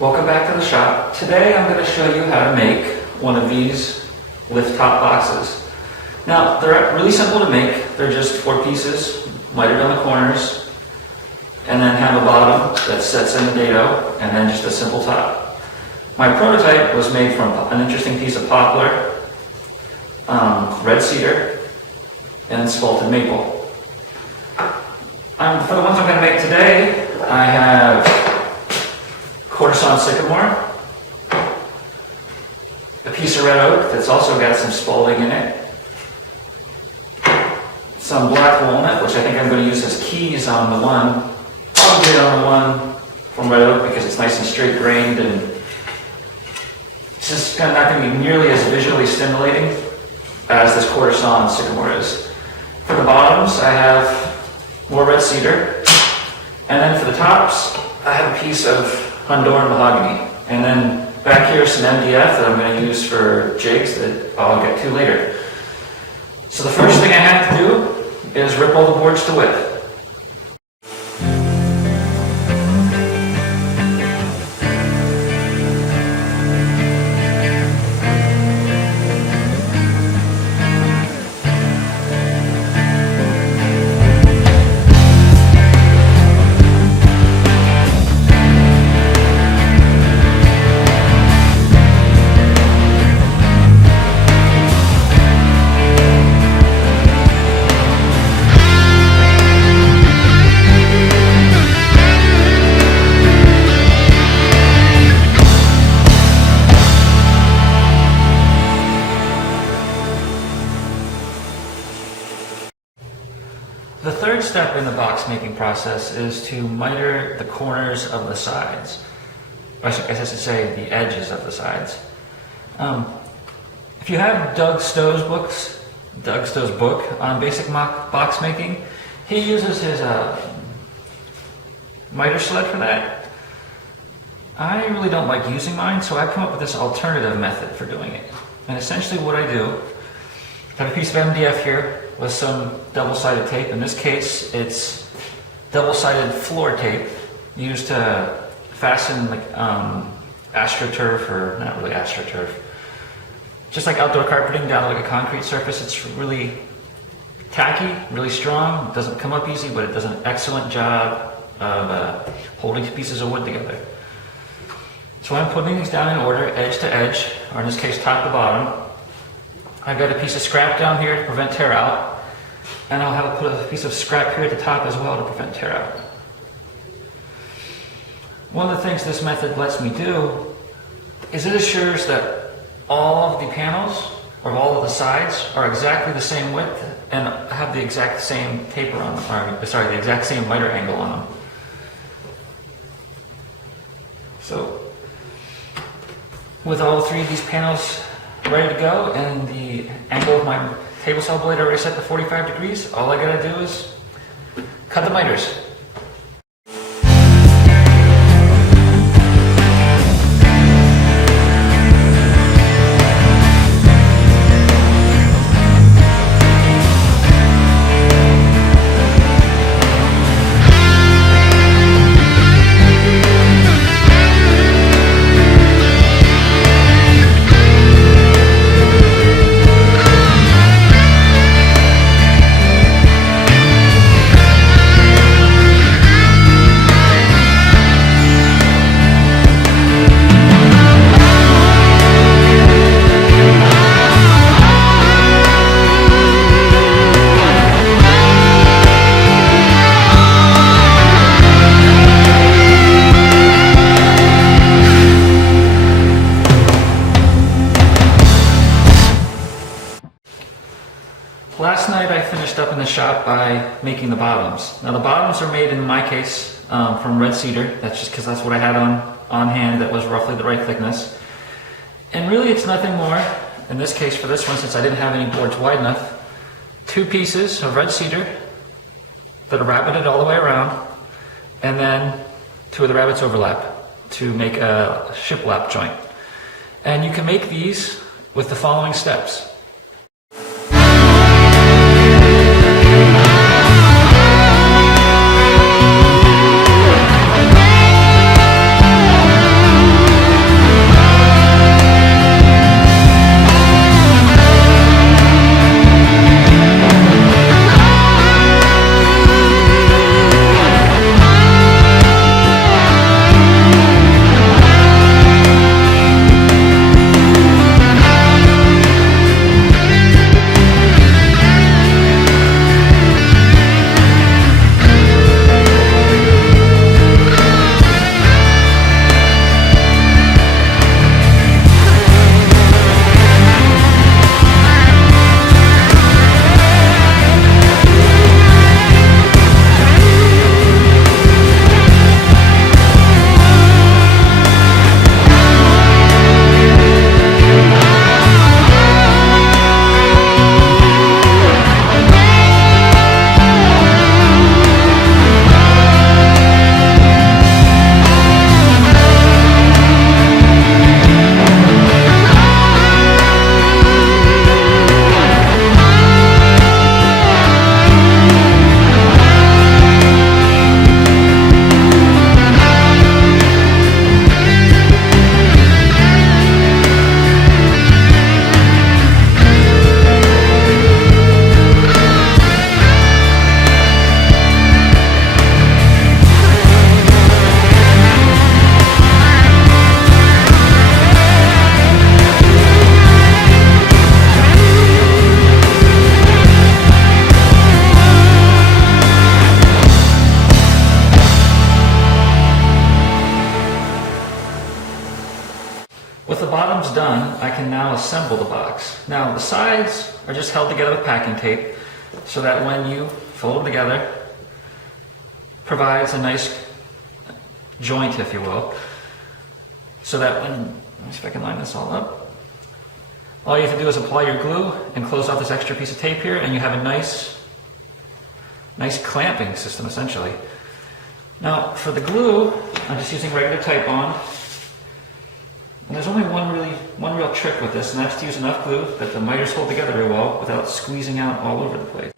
Welcome back to the shop. Today I'm going to show you how to make one of these lift top boxes. Now they're really simple to make. They're just 4 pieces, mitered on the corners, and then have a bottom that sets in the dado, and then just a simple top. My prototype was made from an interesting piece of poplar, red cedar, and spalted maple. For the ones I'm going to make today, I have quarter-sawn sycamore, a piece of red oak that's also got some spalding in it, some black walnut, which I think I'm going to use as keys on the one, probably on the one from red oak because it's nice and straight grained and it's just kind of not going to be nearly as visually stimulating as this quarter-sawn sycamore is. For the bottoms, I have more red cedar, and then for the tops, I have a piece of Honduran mahogany, and then back here some MDF that I'm going to use for jigs that I'll get to later. So the first thing I have to do is rip all the boards to width. The third step in the box making process is to miter the corners of the sides. Or I should say the edges of the sides. If you have Doug Stowe's book on basic box making, he uses his miter sled for that. I really don't like using mine, so I come up with this alternative method for doing it. And essentially what I do, I have a piece of MDF here with some double-sided tape. In this case, it's double-sided floor tape used to fasten like AstroTurf, or not really AstroTurf, just like outdoor carpeting down like a concrete surface. It's really tacky, really strong. It doesn't come up easy, but it does an excellent job of holding pieces of wood together. So I'm putting these down in order, edge to edge, or in this case, top to bottom. I've got a piece of scrap down here to prevent tear out, and I'll put a piece of scrap here at the top as well to prevent tear out. One of the things this method lets me do is it assures that all of the panels, or all of the sides, are exactly the same width and have the exact same taper on them, the exact same miter angle on them. So, with all 3 of these panels ready to go and the angle of my table saw blade already set to 45 degrees, all I gotta do is cut the miters. Last night I finished up in the shop by making the bottoms. Now the bottoms are made, in my case, from red cedar. That's just because that's what I had on on hand that was roughly the right thickness. And really it's nothing more, in this case for this one, since I didn't have any boards wide enough, 2 pieces of red cedar that are rabbited all the way around, and then 2 of the rabbets overlap to make a shiplap joint. And you can make these with the following steps. With the bottoms done, I can now assemble the box. Now the sides are just held together with packing tape so that when you fold them together, provides a nice joint, if you will, so that when, let me see if I can line this all up. All you have to do is apply your glue and close off this extra piece of tape here, and you have a nice clamping system essentially. Now for the glue, I'm just using regular Titebond. And there's only one real trick with this, and that's to use enough glue that the miters hold together very well without squeezing out all over the place.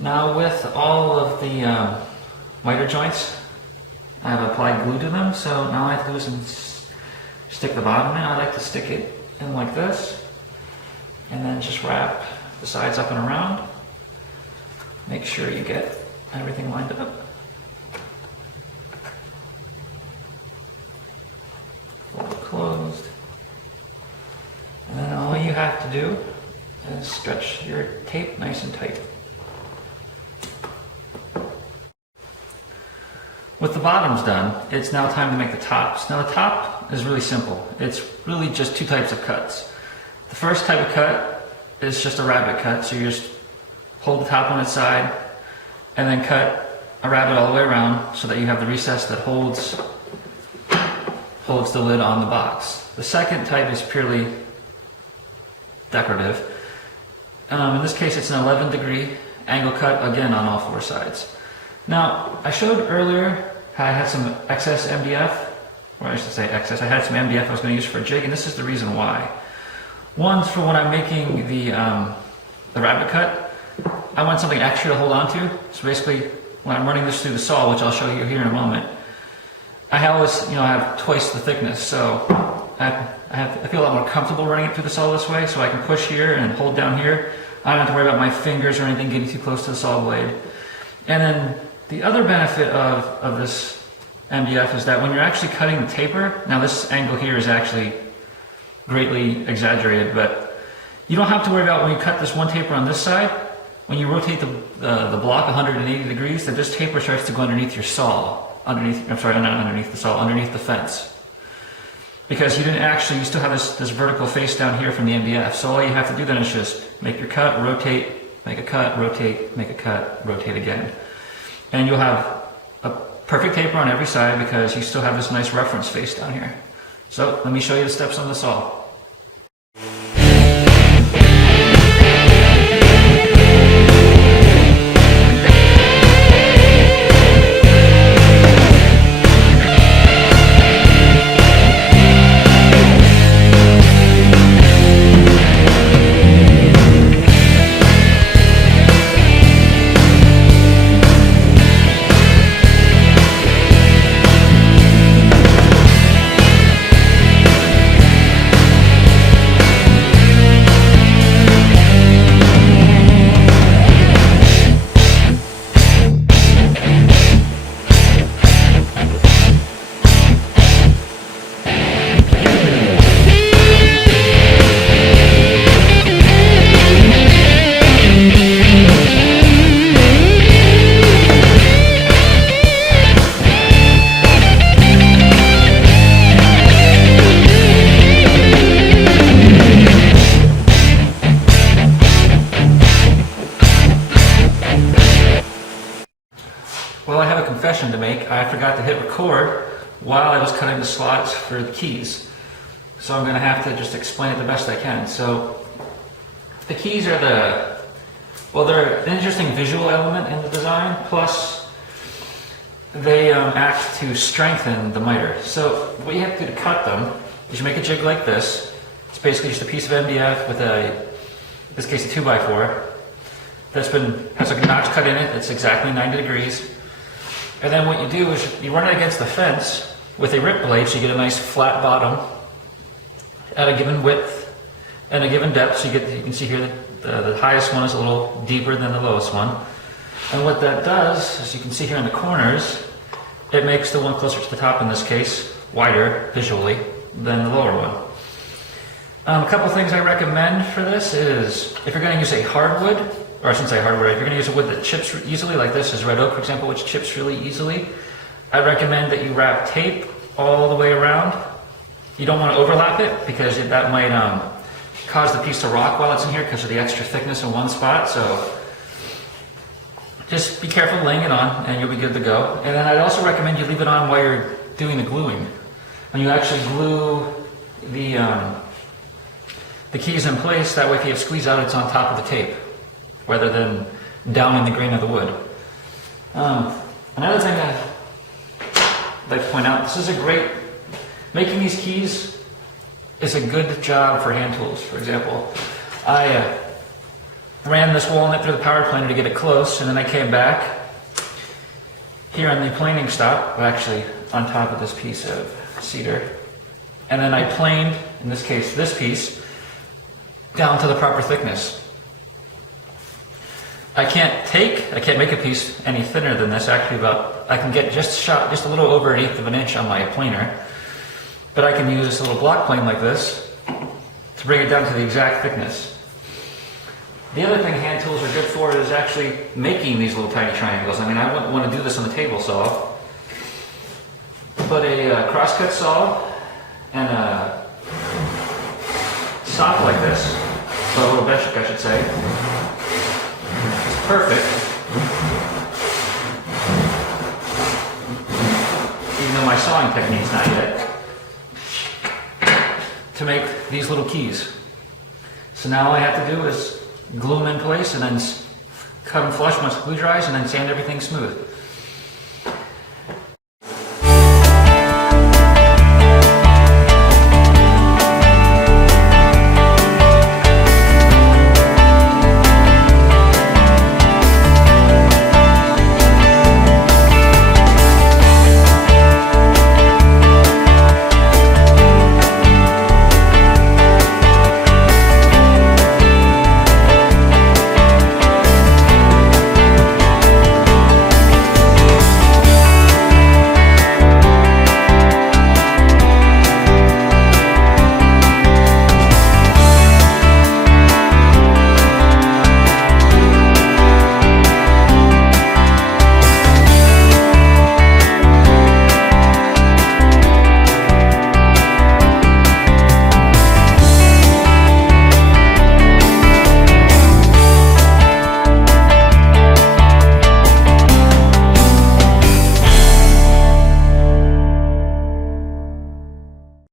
Now with all of the miter joints, I have applied glue to them, so now all I have to do is stick the bottom in. I like to stick it in like this, and then just wrap the sides up and around. Make sure you get everything lined up. Closed, and then all you have to do is stretch your tape nice and tight. With the bottoms done, it's now time to make the tops. Now the top is really simple. It's really just 2 types of cuts. The first type of cut is just a rabbet cut, so you just hold the top on its side and then cut a rabbet all the way around so that you have the recess that holds the lid on the box. The second type is purely decorative. In this case it's an 11-degree angle cut, again on all 4 sides. Now I showed earlier how I had some excess MDF, or I should say excess, I had some MDF I was going to use for a jig, and this is the reason why. One's for when I'm making the rabbet cut, I want something extra to hold on to. So basically when I'm running this through the saw, which I'll show you here in a moment, I always, I have twice the thickness, so I feel a lot more comfortable running it through the saw this way, so I can push here and hold down here. I don't have to worry about my fingers or anything getting too close to the saw blade. And then the other benefit of this MDF is that when you're actually cutting the taper, now this angle here is actually greatly exaggerated, but you don't have to worry about when you cut this one taper on this side, when you rotate the block 180 degrees, that this taper starts to go underneath your saw. Underneath the fence. Because you still have this vertical face down here from the MDF. So all you have to do then is just make your cut, rotate, make a cut, rotate, make a cut, rotate again. And you'll have a perfect taper on every side because you still have this nice reference face down here. So let me show you the steps on the saw. Well, I have a confession to make. I forgot to hit record while I was cutting the slots for the keys. So I'm going to have to just explain it the best I can. So the keys are they're an interesting visual element in the design, plus they act to strengthen the miter. So what you have to do to cut them is you make a jig like this. It's basically just a piece of MDF with in this case a 2x4 has a notch cut in it. It's exactly 90 degrees. And then what you do is you run it against the fence with a rip blade so you get a nice flat bottom at a given width and a given depth. So you can see here that the highest one is a little deeper than the lowest one. And what that does, as you can see here in the corners, it makes the one closer to the top in this case wider visually than the lower one. A couple things I recommend for this is if you're going to use a hardwood, or I shouldn't say hardwood, if you're going to use a wood that chips easily, like this is red oak, for example, which chips really easily, I recommend that you wrap tape all the way around. You don't want to overlap it because that might cause the piece to rock while it's in here because of the extra thickness in one spot. So just be careful laying it on and you'll be good to go. And then I'd also recommend you leave it on while you're doing the gluing. When you actually glue the keys in place, that way if you have squeeze out, it's on top of the tape, rather than down in the grain of the wood. Another thing I'd like to point out, making these keys is a good job for hand tools. For example, I ran this walnut through the power planer to get it close, and then I came back here on the planing stop, actually on top of this piece of cedar, and then I planed, in this case, this piece, down to the proper thickness. I can't make a piece any thinner than this. Actually, I can get just a little over 1/8 of an inch on my planer, but I can use a little block plane like this to bring it down to the exact thickness. The other thing hand tools are good for is actually making these little tiny triangles. I mean, I wouldn't want to do this on the table saw, but a crosscut saw and a sock like this, so a little bench hook, I should say, perfect. Even though my sawing technique's not yet, to make these little keys. So now all I have to do is glue them in place and then cut them flush once the glue dries and then sand everything smooth.